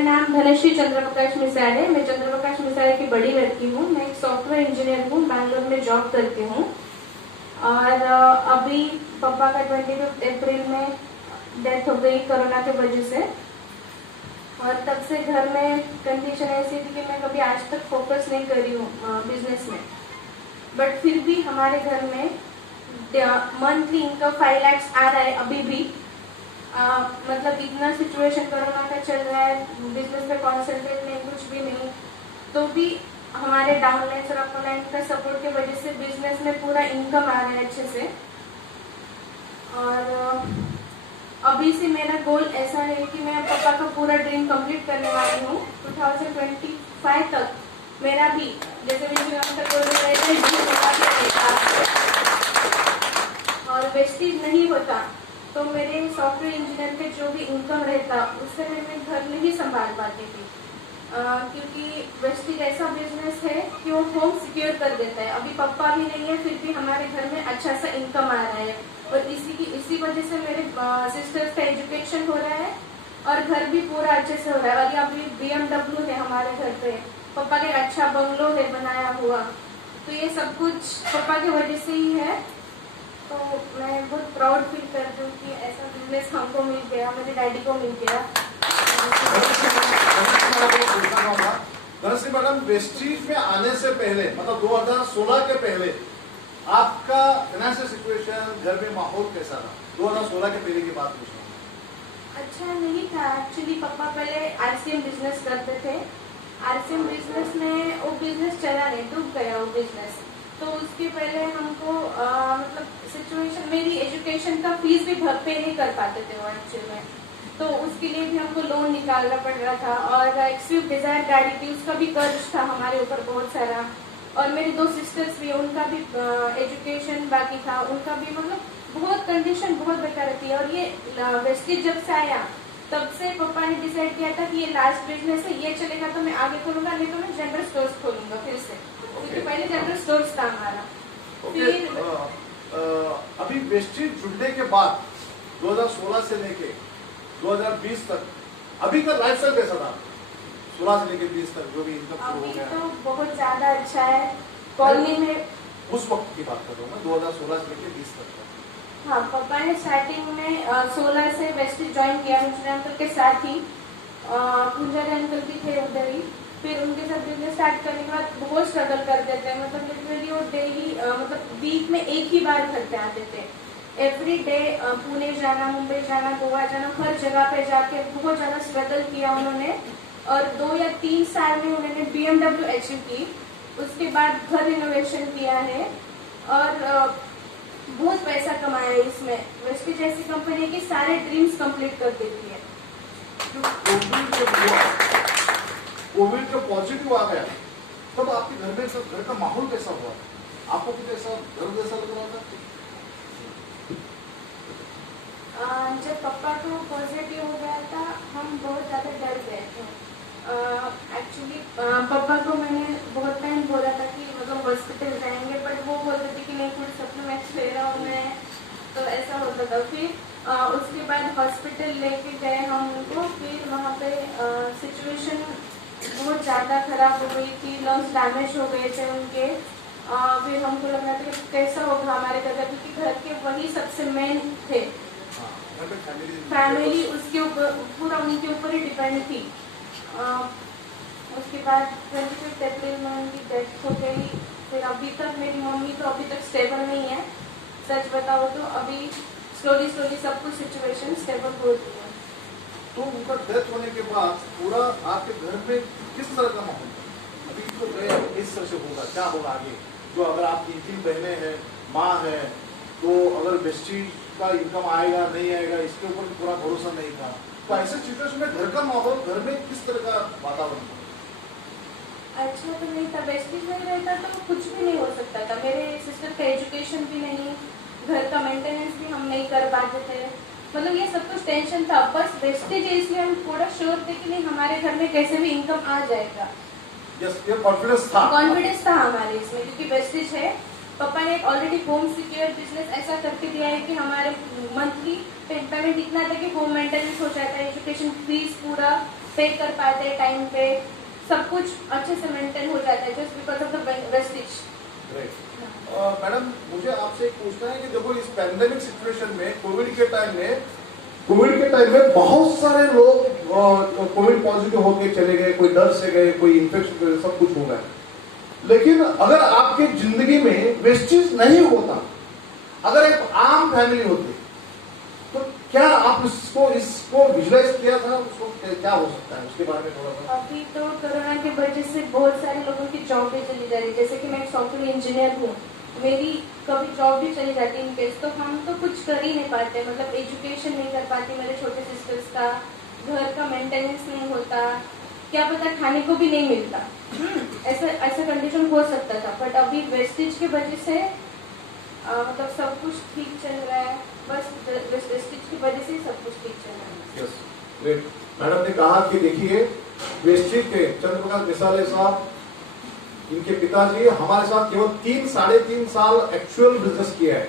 मेरा नाम धनश्री चंद्रप्रकाश मिसाल है। मैं चंद्रप्रकाश मिसाल की बड़ी लड़की हूँ। मैं एक सॉफ्टवेयर इंजीनियर हूँ, बैंगलोर में जॉब करती हूँ। और अभी पापा का 25 अप्रैल में डेथ हो गई कोरोना के वजह से। और तब से घर में कंडीशन ऐसी थी कि मैं कभी आज तक फोकस नहीं करी हूँ बिजनेस में। बट फिर भी हमारे घर में मंथली इनकम 5 लाख आ रहा है अभी भी। मतलब इतना सिचुएशन कोरोना का चल रहा है, बिजनेस पे कॉन्सेंट्रेट नहीं, कुछ भी नहीं, तो भी हमारे डाउनलाइन और अपलाइन का सपोर्ट की वजह से बिजनेस में पूरा इनकम आ रहा है अच्छे से। और अभी से मेरा गोल ऐसा है कि मैं पापा का पूरा ड्रीम कंप्लीट करने वाली हूँ। 2025 तक मेरा भी जैसे और वेस्टेज नहीं होता तो मेरे सॉफ्टवेयर इंजीनियर के जो भी इनकम रहता उससे मैं घर में ही संभाल पाती थी। क्योंकि वेस्टेज ऐसा बिजनेस है कि वो होम सिक्योर कर देता है। अभी पापा भी नहीं है, फिर भी हमारे घर में अच्छा सा इनकम आ रहा है। और इसी वजह से मेरे सिस्टर्स का एजुकेशन हो रहा है और घर भी पूरा अच्छे से हो रहा है। और अभी BMW है हमारे घर पे, पापा का अच्छा बंगलो है बनाया हुआ। तो ये सब कुछ पापा की वजह से ही है। तो मैं बहुत प्राउड फील करती हूँ कि ऐसा बिजनेस हमको मिल गया, मेरे डैडी को मिल गया। धनश्री मैडम, वेस्टीज में आने से पहले मतलब 2016 के पहले आपका फाइनेंशियल सिचुएशन, घर में माहौल कैसा था? 2016 के पहले की बात पूछ रहा हूँ। अच्छा नहीं था एक्चुअली। पापा पहले RCM बिजनेस करते थे। RCM बिजनेस में वो बिजनेस चला नहीं, डूब गया वो बिजनेस। तो उसके पहले हमको मतलब सिचुएशन, मेरी एजुकेशन का फीस भी भर पे नहीं कर पाते थे वो एक्चुअली में। तो उसके लिए भी हमको लोन निकालना पड़ रहा था। और एक स्विफ्ट डिजायर गाड़ी थी, उसका भी कर्ज था हमारे ऊपर बहुत सारा। और मेरी 2 सिस्टर्स भी, उनका भी एजुकेशन बाकी था, उनका भी मतलब बहुत कंडीशन बहुत बेकार थी। और ये वेस्टेज जब से आया तब से पापा ने डिसाइड किया था कि ये लास्ट बिजनेस है, ये चलेगा तो मैं आगे खोलूंगा, नहीं तो मैं जनरल स्टोर्स खोलूंगा फिर से। क्योंकि पहले जनरल स्टोर्स था हमारा। फिर अभी वेस्टेज जुड़ने के बाद 2016 से लेके 2020 तक अभी का लाइफस्टाइल कैसा था? 16 से लेके 20 तक जो भी इनकम शुरू हो गया तो बहुत ज्यादा अच्छा है। कॉलोनी में उस वक्त की बात कर रहा हूँ मैं, 2016 से लेके 20 तक। हाँ, पापा ने स्टार्टिंग में 16 से वेस्टेज ज्वाइन किया मुझे अंकल के साथ ही। पूजारी अंकल भी थे उधर ही। फिर उनके साथ बिजनेस स्टार्ट करने के बाद बहुत स्ट्रगल करते थे। मतलब लिटरली वो डेली मतलब वीक में एक ही बार घर पे आते थे। एवरी डे पुणे जाना, मुंबई जाना, गोवा जाना, हर जगह पे जाके बहुत ज्यादा स्ट्रगल किया उन्होंने। और 2 या 3 साल में उन्होंने BMW अचीव की। उसके बाद घर रिनोवेशन किया है और बहुत पैसा कमाया है इसमें। वेस्टेज ऐसी कंपनी है कि सारे ड्रीम्स कंप्लीट कर देती है। कोविड का पॉजिटिव आ गया तब आपके घर में सब घर का माहौल कैसा हुआ? आपको कुछ ऐसा घर जैसा लग रहा था? जब पापा को पॉजिटिव हो गया था हम बहुत ज्यादा डर गए थे। एक्चुअली पापा को मैंने बहुत टाइम बोला था कि मतलब हॉस्पिटल जाएंगे, बट वो बोलते थे कि नहीं, कुछ सपने में ले रहा हूँ मैं। तो ऐसा होता था। फिर उसके बाद हॉस्पिटल लेके गए हम उनको। फिर वहाँ पे सिचुएशन बहुत ज़्यादा खराब हो गई थी, लंग्स डैमेज हो गए थे उनके। फिर हमको लग रहा था कि कैसा होगा हमारे घर का, क्योंकि घर के वही सबसे मेन थे। फैमिली उसके ऊपर पूरा उनके ऊपर ही डिपेंड थी। उसके बाद 25 अप्रैल में उनकी डेथ हो गई। फिर अभी तक मेरी मम्मी तो अभी तक स्टेबल नहीं है। सच बताओ तो अभी स्लोली सब कुछ सिचुएशन स्टेबल हो रही है। तो उनका डेथ होने के बाद पूरा आपके घर में किस तरह का माहौल था? अभी तो गए, किस तरह से होगा, क्या होगा आगे? जो अगर आप 3 बहनें हैं, माँ है, तो अगर वेस्टेज का इनकम आएगा नहीं आएगा इसके ऊपर पूरा भरोसा नहीं था। तो ऐसे सिचुएशन में घर का माहौल, घर में किस तरह का वातावरण था? अच्छा तो नहीं था। वेस्टेज नहीं रहता तो कुछ भी नहीं हो सकता था। मेरे सिस्टर का एजुकेशन भी नहीं, घर का मेंटेनेंस भी हम नहीं कर पाते थे। मतलब ये सब कुछ टेंशन था। बस वेस्टेज है इसलिए हम थोड़ा श्योर थे कि नहीं, हमारे घर में कैसे भी इनकम आ जाएगा। ये कॉन्फिडेंस था हमारे इसमें, क्योंकि वेस्टेज है। पापा ने ऑलरेडी होम सिक्योर बिजनेस ऐसा करके दिया है कि हमारे मंथली पेमेंट इतना था कि होम मेंटेनेंस हो जाता है, एजुकेशन फीस पूरा पे कर पाते हैं टाइम पे, सब कुछ अच्छे से मेंटेन हो जाता है just because of the wastage. Madam मुझे आपसे एक पूछना है कि देखो इस पैंडेमिक सिचुएशन में कोविड के टाइम में बहुत सारे लोग कोविड पॉजिटिव होके चले गए, कोई डर से गए, कोई इन्फेक्शन, सब कुछ हो गया। लेकिन अगर आपके जिंदगी में वेस्टेज नहीं होता, अगर एक आम फैमिली होती, तो क्या आप इसको विजुलाइज किया था, उसको क्या हो सकता है उसके बारे में थोड़ा सा? अभी तो कोरोना की वजह से बहुत सारे लोगों की जॉब भी चली जा रही है, जैसे कि मैं एक सॉफ्टवेयर इंजीनियर हूँ, मेरी कभी जॉब भी चली जाती है इन केस, तो हम तो कुछ कर ही नहीं पाते, मतलब एजुकेशन नहीं कर पाती मेरे छोटे सिस्टर्स का, घर का मेंटेनेंस नहीं होता, क्या पता खाने को भी नहीं मिलता। ऐसा कंडीशन हो सकता था, बट अभी वेस्टेज की वजह से मतलब सब कुछ ठीक चल रहा है, बस वेस्टेज की वजह से सब कुछ ठीक चल रहा है। Yes, great. मैडम ने कहा कि देखिए वेस्टेज के चंद्रप्रकाश मिसाले साहब, इनके पिताजी हमारे साथ केवल 3-3.5 साल एक्चुअल बिजनेस किया है,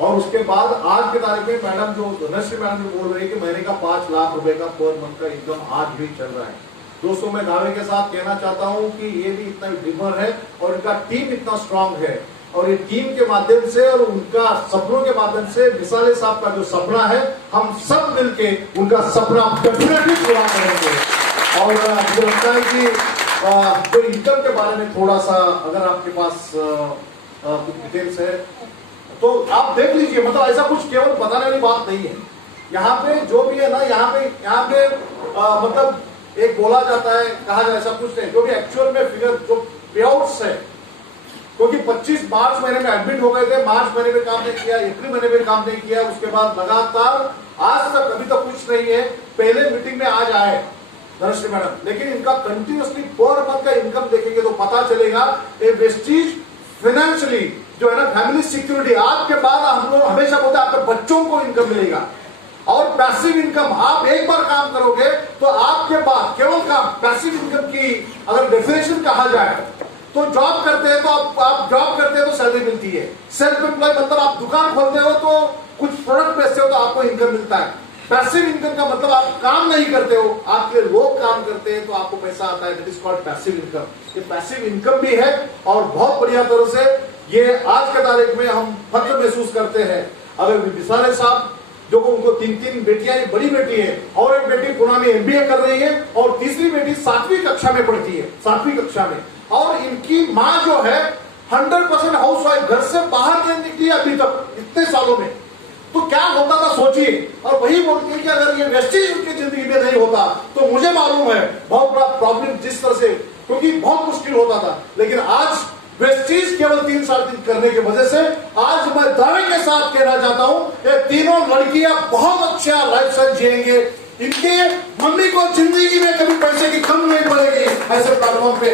और उसके बाद आज के तारीख में मैडम जो धनश्री मैडम बोल रही है कि महीने का 5 लाख रुपए का पर मंथ का इनकम आज भी चल रहा है। दोस्तों मैं दावे के साथ कहना चाहता हूं कि ये भी इतना ड्रीमर है और इनका टीम इतना स्ट्रांग है, और ये टीम के माध्यम से और उनका सपनों के माध्यम से मिसाले साहब का जो सपना है, हम सब मिलके उनका सपना डेफिनेटली पूरा करेंगे। और मुझे लगता है कि जो इनकम के बारे में थोड़ा सा अगर आपके पास कुछ डिटेल्स है तो आप देख लीजिए, मतलब ऐसा कुछ केवल बताने वाली बात नहीं है। यहाँ पे जो भी है ना, यहाँ पे मतलब एक बोला जाता है, कहा जाए, ऐसा कुछ नहीं, जो भी एक्चुअल में फिगर जो पे आउट्स है, क्योंकि 25 मार्च महीने में एडमिट हो गए थे, मार्च महीने में काम नहीं किया, अप्रैल महीने में काम नहीं किया, उसके बाद लगातार आज तक अभी तक कुछ नहीं है। पहले मीटिंग में आज आए धनश्री मैडम, लेकिन इनका कंटिन्यूसली पर मंथ का इनकम देखेंगे तो पता चलेगा ये वेस्टेज फाइनेंशियली जो है ना, फैमिली सिक्योरिटी, आज के बाद हम लोग हमेशा बोलते हैं आपके बच्चों को इनकम मिलेगा, और पैसिव इनकम आप एक बार काम करोगे तो आपके बाद केवल काम, पैसिव इनकम की अगर डेफिनेशन कहा जाए तो जॉब करते हैं तो आप जॉब करते हैं तो सैलरी मिलती है, सेल्फ एम्प्लॉय मतलब आप दुकान खोलते हो तो कुछ प्रोडक्ट बेचते हो तो आपको इनकम मिलता है। पैसिव इनकम का मतलब आप काम नहीं करते हो, आपके लोग काम करते हैं तो आपको पैसा आता है, that is called passive income. ये पैसिव इनकम भी है और बहुत बढ़िया तरह से ये आज के तारीख में हम फख्र महसूस करते हैं। अगर मिसाले साहब जो उनको 3 बेटियां, बड़ी बेटी है और एक बेटी पुणे में MBA कर रही है, और तीसरी बेटी 7वीं कक्षा में पढ़ती है, 7वीं कक्षा में, और इनकी माँ जो है 100% हाउस वाइफ, घर से बाहर नहीं निकली अभी तक इतने सालों में। तो क्या होता था सोचिए, और वही बोलती है कि अगर ये वेस्टेज उनकी जिंदगी में नहीं होता तो मुझे मालूम है बहुत बड़ा प्रॉब्लम जिस तरह से, क्योंकि बहुत मुश्किल होता था, लेकिन आज वेस्टेज केवल 3-3.5 करने की वजह से आज मैं दावे के साथ कहना चाहता हूं ये तीनों लड़कियां बहुत अच्छा लाइफ स्टाइल जिएंगे, इनके मम्मी को जिंदगी में कभी पैसे की कम नहीं पड़ेगी ऐसे प्लेटफॉर्म पे।